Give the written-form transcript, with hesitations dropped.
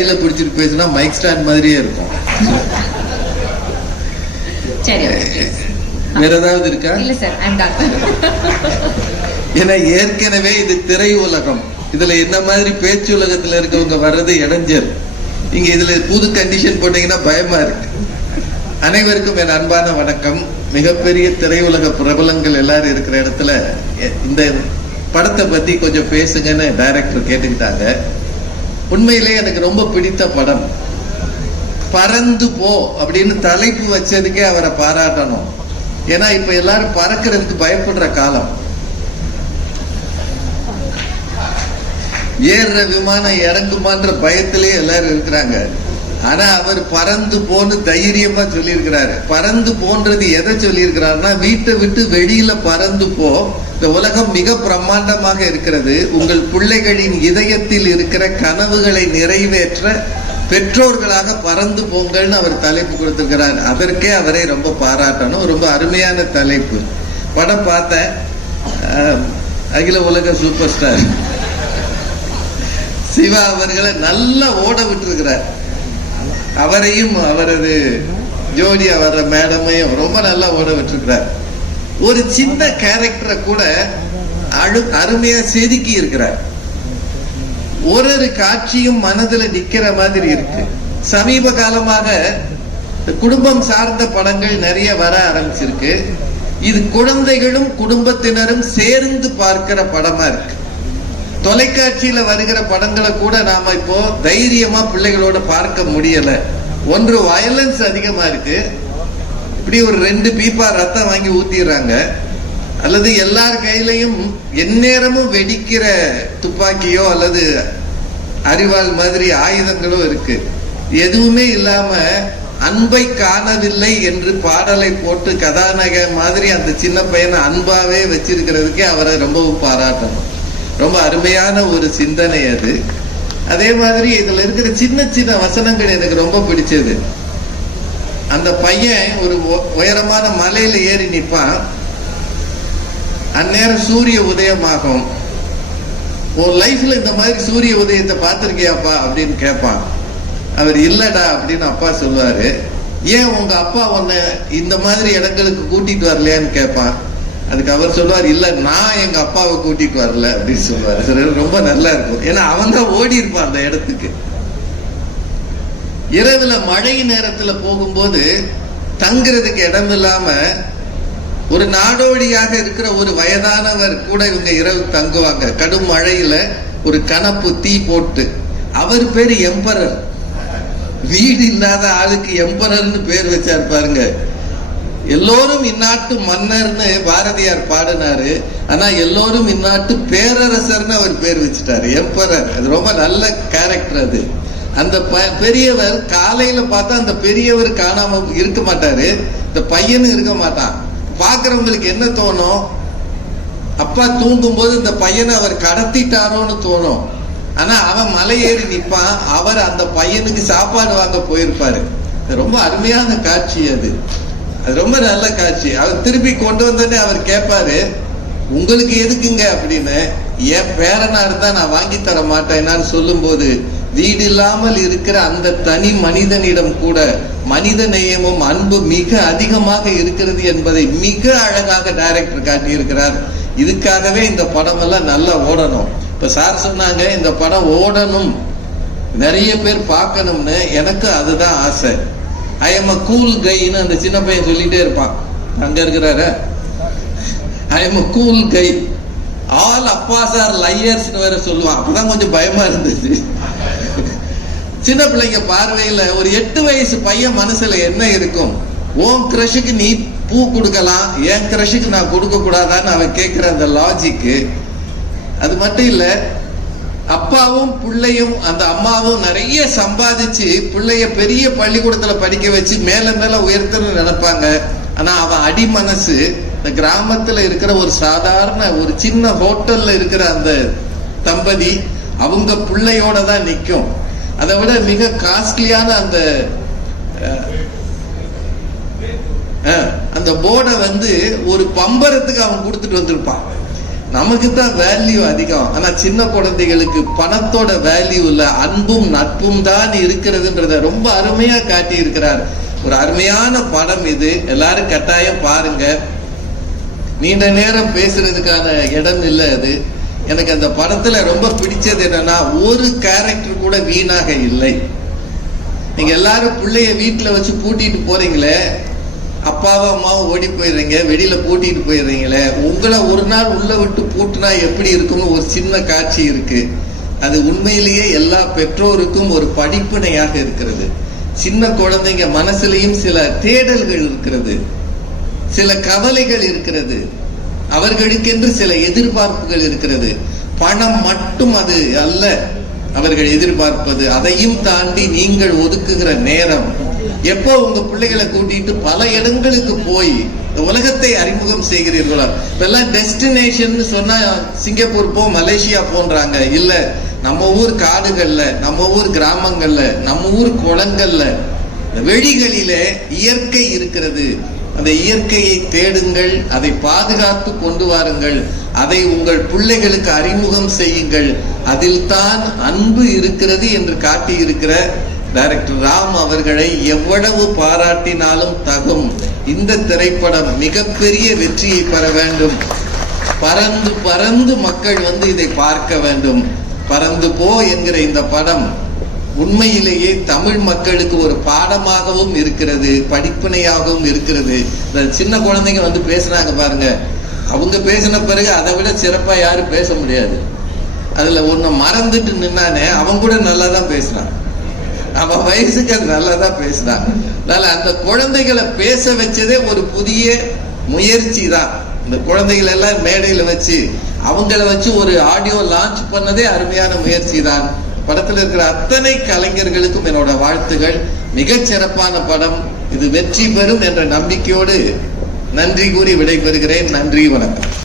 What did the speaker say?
கையில பிடிச்சிட்டு பேசினா மைக் ஸ்டாண்ட் மாதிரியே இருக்கும். வேற ஏதாவது இருக்கா? இல்ல சார், ஐ அம் டன். ஏன்னா ஏற்கனவே இது திரை உலகம். இதுல என்ன மாதிரி பேச்சு உலகத்துல இருக்கவங்க வர்றது இடைஞ்சல். நீங்க இதுல புது கண்டிஷன் போட்டீங்கன்னா பயமா இருக்கு. அனைவருக்கும் என் அன்பான வணக்கம். மிகப்பெரிய திரையுலக பிரபலங்கள் எல்லாரும் இருக்கிற இடத்துல இந்த படத்தை பத்தி கொஞ்சம் பேசுங்கன்னு டைரக்டர் கேட்டுக்கிட்டாங்க. உண்மையிலே எனக்கு ரொம்ப பிடித்த படம். பறந்து போ அப்படின்னு தலைப்பு வச்சதுக்கே அவரை பாராட்டணும். ஏன்னா இப்ப எல்லாரும் பறக்கிறதுக்கு பயப்படுற காலம். ஏறுற விமானம் இறங்குமான்ற பயத்திலே எல்லாரும் இருக்கிறாங்க. ஆனா அவர் பறந்து போன்னு தைரியமா சொல்லியிருக்கிறாரு. பறந்து போன்றது எதை சொல்லியிருக்கிறாருன்னா, வீட்டை விட்டு வெளியில பறந்து போ, இந்த உலகம் மிக பிரம்மாண்டமாக இருக்கிறது, உங்கள் பிள்ளைகளின் இதயத்தில் இருக்கிற கனவுகளை நிறைவேற்ற பெற்றோர்களாக பறந்து போங்கள்னு அவர் தலைப்பு கொடுத்திருக்கிறார். அதற்கே அவரை ரொம்ப பாராட்டணும். ரொம்ப அருமையான தலைப்பு. படம் பார்த்தேன். அகில உலக சூப்பர் ஸ்டார் சிவா அவர்களை நல்லா ஓட விட்டுருக்கிறார். அவரையும் அவரது ஜோடியா வர்ற மேடமையும் ரொம்ப நல்லா ஓட விட்டுருக்கிறார். ஒரு சின்ன கேரக்டரை கூட அருமையா செதுக்கி இருக்கிறார். ஒரு காட்சியும் மனதுல நிக்கிற மாதிரி இருக்கு. சமீப காலமாக குடும்பம் சார்ந்த படங்கள் நிறைய வர ஆரம்பிச்சிருக்கு. இது குழந்தைகளும் குடும்பத்தினரும் சேர்ந்து பார்க்கிற படமா இருக்கு. தொலைக்காட்சியில வருகிற படங்களை கூட நாம இப்போ தைரியமா பிள்ளைகளோட பார்க்க முடியல. ஒன்று வயலன்ஸ் அதிகமா இருக்கு. இப்படி ஒரு 2 பீப்பா ரத்தம் வாங்கி ஊத்திடுறாங்க. அல்லது எல்லார் கையிலையும் எந்நேரமும் வெடிக்கிற துப்பாக்கியோ அல்லது அரிவாள் மாதிரி ஆயுதங்களோ இருக்கு. எதுவுமே இல்லாம அன்பை காணவில்லை என்று பாடலை போட்டு கதாநாயகன் மாதிரி அந்த சின்ன பையனை அன்பாவே வச்சிருக்கிறதுக்கே அவரை ரொம்பவும் பாராட்டணும். ரொம்ப அருமையான ஒரு சிந்தனை அது. அதே மாதிரி இதுல இருக்கிற சின்ன சின்ன வசனங்கள் எனக்கு ரொம்ப பிடிச்சது. அந்த பையன் ஒரு உயரமான மலையில ஏறி நிற்பான். அந்நேரம் சூரிய உதயமாகும். ஒரு லைஃப்ல இந்த மாதிரி சூரிய உதயத்தை பார்த்திருக்கியாப்பா அப்படின்னு கேட்பான். அவர் இல்லடா அப்படின்னு அப்பா சொல்லுவாரு. ஏன் உங்க அப்பா உன்னை இந்த மாதிரி இடங்களுக்கு கூட்டிட்டு வரலையான்னு கேட்பான். அதுக்கு அவர் சொல்லுவார், இல்ல நான் எங்க அப்பாவை கூட்டிட்டு வரல அப்படின்னு சொல்லுவாரு. ரொம்ப நல்லா இருக்கும். ஏன்னா அவன் தான் ஓடி இருப்பான் அந்த இடத்துக்கு. இரவுல மழை நேரத்துல போகும்போது தங்குறதுக்கு இடம் இல்லாம ஒரு நாடோடியாக இருக்கிற ஒரு வயதானவர் கூட இவங்க இரவு தங்குவாங்க. கடும் மழையில ஒரு கணப்பு தீ போட்டு. அவர் பேரு எம்பரர். வீடு இல்லாத ஆளுக்கு எம்பரர்னு பேர் வச்சார் பாருங்க. எல்லோரும் இந்நாட்டு மன்னர்னு பாரதியார் பாடினாரு. ஆனா எல்லோரும் இந்நாட்டு பேரரசர்னு அவர் பேர் வச்சுட்டாரு, எம்பரர். அது ரொம்ப நல்ல கேரக்டர். அது அந்த பெரியவர் காலையில பார்த்தா அந்த பெரியவர் காணாம இருக்க மாட்டாரு, இந்த பையனும் இருக்க மாட்டான். பாக்குறவங்களுக்கு என்ன தோணும்? அப்பா தூங்கும் போது இந்த பையனை அவர் கடத்திட்டாரோன்னு தோணும். ஆனா அவன் மலை ஏறி நிற்பான். அவர் அந்த பையனுக்கு சாப்பாடு வாங்க போயிருப்பாரு. ரொம்ப அருமையான காட்சி அது. அது ரொம்ப நல்ல காட்சி. அவர் திருப்பி கொண்டு வந்தோடனே அவர் கேட்பாரு, உங்களுக்கு எதுக்குங்க அப்படின்னு. என் பேரனா இருந்தா நான் வாங்கி தர மாட்டேன்னு சொல்லும் போது, வீடு இல்லாமல் இருக்கிற அந்த தனி மனிதனிடம் கூட மனித நேயமும் அன்பு மிக அதிகமாக இருக்கிறது என்பதை மிக அழகாக டைரக்டர் காட்டியிருக்கிறார். இதுக்காகவே இந்த படம் எல்லாம் நல்லா ஓடணும். இப்ப சார் சொன்னாங்க இந்த படம் ஓடணும், நிறைய பேர் பார்க்கணும்னு. எனக்கு அதுதான் ஆசை. ஐ எம் அ கூல் கைன்னு அந்த சின்ன பையன் சொல்லிட்டே இருப்பான். அங்க இருக்கிறாரு, I am a cool guy, all அப்பாஸ் ஆர் லையர்ஸ்னு வேற சொல்லுவான். அப்பதான் கொஞ்சம் பயமா இருந்துச்சு. சின்ன பிள்ளைங்க பார்வையில ஒரு 8 வயசு பையன் மனசுல என்ன இருக்கும்? உன் கிரஷுக்கு நீ பூ கொடுக்கலாம், என் கிரஷுக்கு நான் கொடுக்க கூடாதான்னு அவன் கேட்கிற அந்த லாஜிக்கு. அது மட்டும் இல்ல, அப்பாவும் பிள்ளையும் அந்த அம்மாவும் நிறைய சம்பாதிச்சு பிள்ளைய பெரிய பள்ளிக்கூடத்துல படிக்க வச்சு மேல மேல உயர்த்தணும்னு நினைப்பாங்க. ஆனா அவன் அடி மனசு இந்த கிராமத்துல இருக்கிற ஒரு சாதாரண ஒரு சின்ன ஹோட்டல்ல இருக்கிற அந்த தம்பதி அவங்க பிள்ளையோட தான் நிற்கும். அதை விட மிக காஸ்ட்லியான அந்த போர்டை ஒரு பம்பரத்துக்கு அவன் கொடுத்துட்டு வந்திருப்பான். நமக்கு தான் வேல்யூ அதிகம். ஆனா சின்ன குழந்தைகளுக்கு பணத்தோட வேல்யூ இல்ல, அன்பும் நட்பும் தான் இருக்கிறதுன்றத ரொம்ப அருமையா காட்டி இருக்கிறார். ஒரு அருமையான படம் இது. எல்லாரும் கட்டாயம் பாருங்க. நீண்ட நேரம் பேசுறதுக்கான இடம் இல்லை அது. எனக்கு அந்த படத்துல ரொம்ப பிடிச்சது என்னன்னா, ஒரு கேரக்டர் கூட வீணாக இல்லை. நீங்க எல்லாரும் பிள்ளைய வீட்டுல வச்சு பூட்டிட்டு போறீங்களே, அப்பாவும் அம்மாவும் ஓடி போயிடுறீங்க, வெளியில பூட்டிட்டு போயிடுறீங்களே, உங்களை ஒரு நாள் உள்ள விட்டு பூட்டினா எப்படி இருக்கும்னு ஒரு சின்ன காட்சி இருக்கு. அது உண்மையிலேயே எல்லா பெற்றோருக்கும் ஒரு படிப்பினையாக இருக்கிறது. சின்ன குழந்தைங்க மனசுலயும் சில தேடல்கள் இருக்கிறது, சில கவலைகள் இருக்கிறது, அவர்களுக்கென்று சில எதிர்பார்ப்புகள் இருக்கிறது. பணம் மட்டும் அது அல்ல அவர்கள் எதிர்பார்ப்பது. அதையும் தாண்டி நீங்கள் ஒதுக்குகிற நேரம். எப்போ உங்க பிள்ளைகளை கூட்டிட்டு பல இடங்களுக்கு போய் உலகத்தை அறிமுகம் செய்கிறீர்களோ, இப்பெல்லாம் டெஸ்டினேஷன் சொன்னா சிங்கப்பூர் போ, மலேசியா போன்றாங்க. இல்ல, நம்ம ஊர் காடுகள்ல, நம்ம ஊர் கிராமங்கள்ல, நம்ம ஊர் குளங்கள்ல, வெளிகளிலே இயற்கை இருக்கிறது. அந்த இயற்கையை தேடுங்கள், அதை பாதுகாத்து கொண்டு வாருங்கள், அதை உங்கள் பிள்ளைகளுக்கு அறிமுகம் செய்யுங்கள். அதில் தான் அன்பு இருக்கிறது என்று காட்டியிருக்கிற டைரக்டர் ராம் அவர்களை எவ்வளவு பாராட்டினாலும் தகும். இந்த திரைப்படம் மிகப்பெரிய வெற்றியை பெற வேண்டும். பறந்து பறந்து மக்கள் இதை பார்க்க வேண்டும். பறந்து போ என்கிற இந்த படம் உண்மையிலேயே தமிழ் மக்களுக்கு ஒரு பாடமாகவும் இருக்கிறது, படிப்பினையாகவும் இருக்கிறது. இந்த சின்ன குழந்தைங்க பேசுறாங்க பாருங்க, அவங்க பேசின பிறகு அதை விட சிறப்பா யாரும் பேச முடியாது. அதுல ஒண்ணு மறந்துட்டு நின்னானே, அவன் கூட நல்லா தான் பேசுறான். அவன் வயசுக்கு அது நல்லா தான் பேசுறான். அதனால அந்த குழந்தைகளை பேச வச்சதே ஒரு புதிய முயற்சி தான். இந்த குழந்தைகள் எல்லாம் மேடையில வச்சு அவங்கள வச்சு ஒரு ஆடியோ லான்ச் பண்ணதே அருமையான முயற்சி தான். படத்தில் இருக்கிற அத்தனை கலைஞர்களுக்கும் என்னோட வாழ்த்துகள். மிகச் சிறப்பான படம். இது வெற்றி பெறும் என்ற நம்பிக்கையோடு நன்றி கூறி விடைபெறுகிறேன். நன்றி, வணக்கம்.